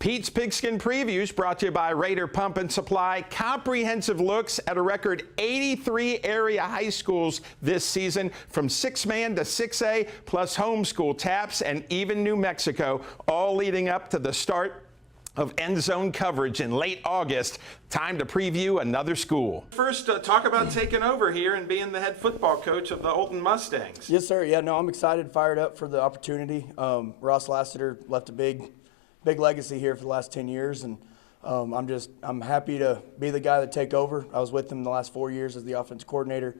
Pete's Pigskin Previews brought to you by Raider Pump and Supply. Comprehensive looks at a record 83 area high schools this season, from 6-man to 6A, plus homeschool taps, and even New Mexico, all leading up to the start of end zone coverage in late August. Time to preview another school. First, talk about taking over here and being the head football coach of the Olton Mustangs. Yes, sir. Yeah, no, I'm excited, fired up for the opportunity. Ross Lassiter left a big legacy here for the last 10 years, and I'm happy to be the guy that take over. I was with him the last 4 years as the offensive coordinator.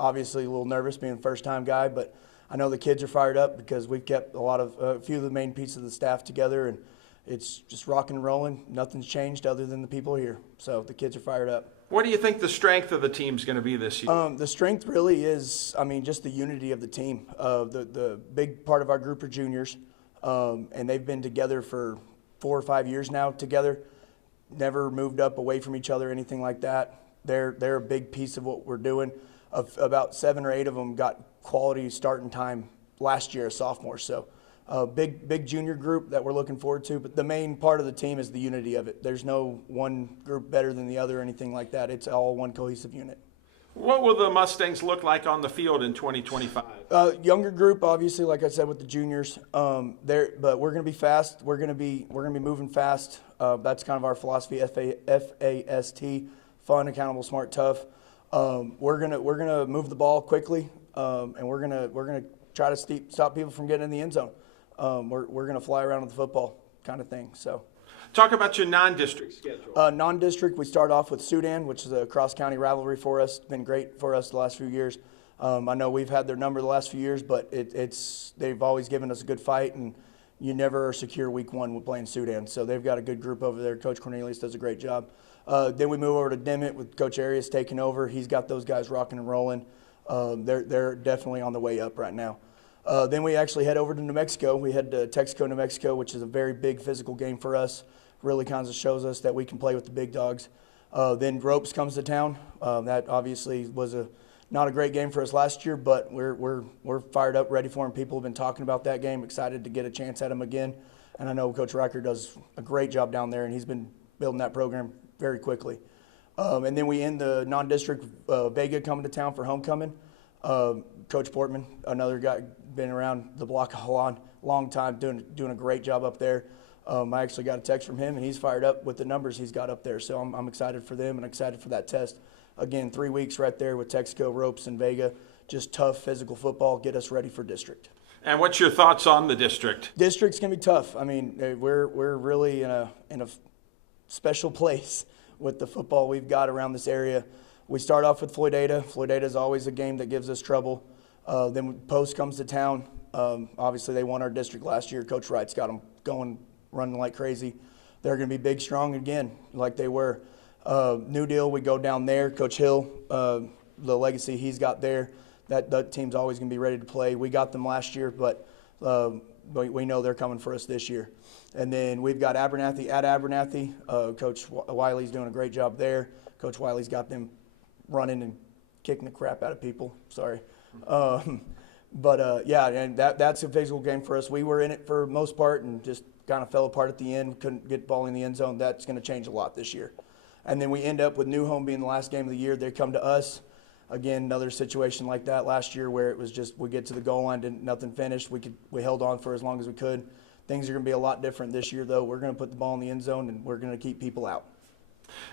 Obviously a little nervous being a first-time guy, but I know the kids are fired up because we've kept a few of the main pieces of the staff together, and it's just rocking and rolling. Nothing's changed other than the people here, so the kids are fired up. What do you think the strength of the team's going to be this year? The strength really is, just the unity of the team. The big part of our group are juniors. And they've been together for 4 or 5 years now together, never moved up away from each other, anything like that. They're a big piece of what we're doing. About 7 or 8 of them got quality starting time last year as sophomores. So big junior group that we're looking forward to. But the main part of the team is the unity of it. There's no one group better than the other or anything like that. It's all one cohesive unit. What will the Mustangs look like on the field in 2025? Younger group, obviously, like I said, with the juniors. But we're going to be fast. We're going to be moving fast. That's kind of our philosophy. FAST, fun, accountable, smart, tough. We're gonna move the ball quickly, and we're gonna try to stop people from getting in the end zone. We're gonna fly around with the football, kind of thing. So. Talk about your non-district schedule. Non-district, we start off with Sudan, which is a cross-county rivalry for us. It's been great for us the last few years. I know we've had their number the last few years, but they've always given us a good fight, and you never are secure week 1 with playing Sudan. So they've got a good group over there. Coach Cornelius does a great job. Then we move over to Dimmitt with Coach Arias taking over. He's got those guys rocking and rolling. They're definitely on the way up right now. Then we actually head over to New Mexico. We head to Texaco, New Mexico, which is a very big physical game for us. Really kind of shows us that we can play with the big dogs. Then Ropes comes to town. That obviously was not a great game for us last year, but we're fired up, ready for him. People have been talking about that game, excited to get a chance at him again. And I know Coach Riker does a great job down there, and he's been building that program very quickly. And then we end the non-district, Vega coming to town for homecoming. Coach Portman, another guy, been around the block a long time, doing a great job up there. I actually got a text from him, and he's fired up with the numbers he's got up there. So I'm excited for them and excited for that test. Again, 3 weeks right there with Texaco, Ropes, and Vega. Just tough physical football, get us ready for district. And what's your thoughts on the district? District's gonna be tough. We're really in a special place with the football we've got around this area. We start off with Floydada. Floydada is always a game that gives us trouble. Then Post comes to town. Obviously, they won our district last year. Coach Wright's got them going, running like crazy. They're going to be big, strong again, like they were. New Deal, we go down there. Coach Hill, the legacy he's got there, that team's always going to be ready to play. We got them last year, but we know they're coming for us this year. And then we've got Abernathy at Abernathy. Coach Wiley's doing a great job there. Coach Wiley's got them running and kicking the crap out of people. Sorry. Yeah, and that's a physical game for us. We were in it for the most part and just kind of fell apart at the end, couldn't get the ball in the end zone. That's going to change a lot this year. And then we end up with New Home being the last game of the year. They come to us. Again, another situation like that last year where it was just we get to the goal line, nothing finished. We held on for as long as we could. Things are going to be a lot different this year, though. We're going to put the ball in the end zone, and we're going to keep people out.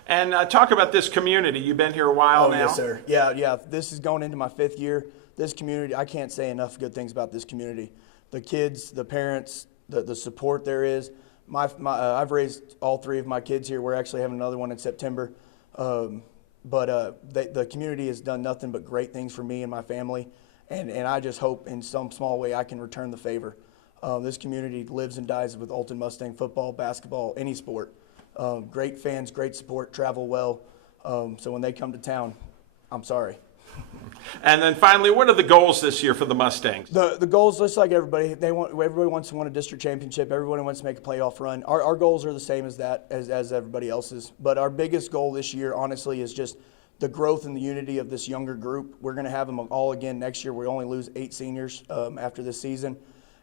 And talk about this community. You've been here a while now. Yes, sir. Yeah. This is going into my 5th year. This community, I can't say enough good things about this community. The kids, the parents, the support there is. I've raised all 3 of my kids here. We're actually having another one in September. The community has done nothing but great things for me and my family. And I just hope in some small way I can return the favor. This community lives and dies with Olton Mustang football, basketball, any sport. Great fans, great support, travel well. So when they come to town, I'm sorry. And then finally, what are the goals this year for the Mustangs? The goals, just like everybody, everybody wants to win a district championship. Everybody wants to make a playoff run. Our goals are the same as everybody else's. But our biggest goal this year, honestly, is just the growth and the unity of this younger group. We're going to have them all again next year. We only lose 8 seniors after this season,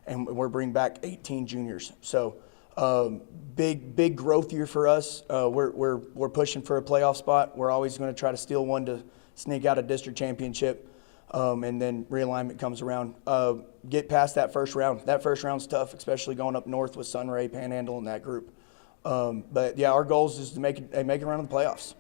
and we're bringing back 18 juniors. So Big growth year for us. We're pushing for a playoff spot. We're always going to try to steal one to sneak out a district championship, and then realignment comes around. Get past that first round. That first round's tough, especially going up north with Sunray, Panhandle, and that group. But yeah, our goal is to make it around in the playoffs.